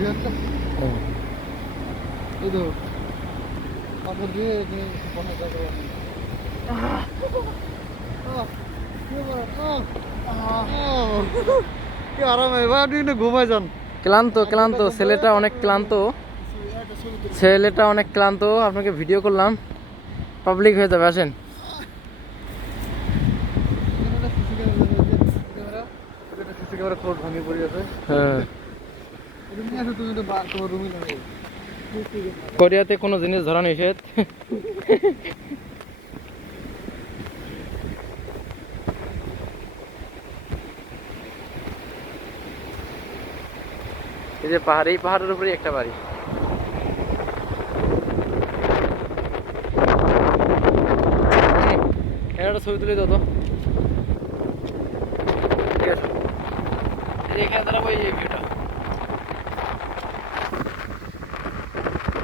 এই তো কাপড় দিয়ে যাবে! কি আরাম এবার আপনি কিন্তু ঘুমাই যান। ক্লান্ত ক্লান্ত। ছেলেটা অনেক ক্লান্ত। ছেলেটা অনেক ক্লান্ত। আপনাকে ভিডিও করলাম। পাবলিক হয়ে যাবে আসেন। ক্যামেরা কোড ভাঙে পড়ে আছে। হ্যাঁ। কোরিয়াতে কোনো জিনিস ধরা নিষেধ? এই যে পাহাড়, এই পাহাড়ের উপরে একটা বাড়ি। একটা ছবি তুলে দাও ঠিক আছে। এখানে দাঁড়াবো, এই ভিউটা।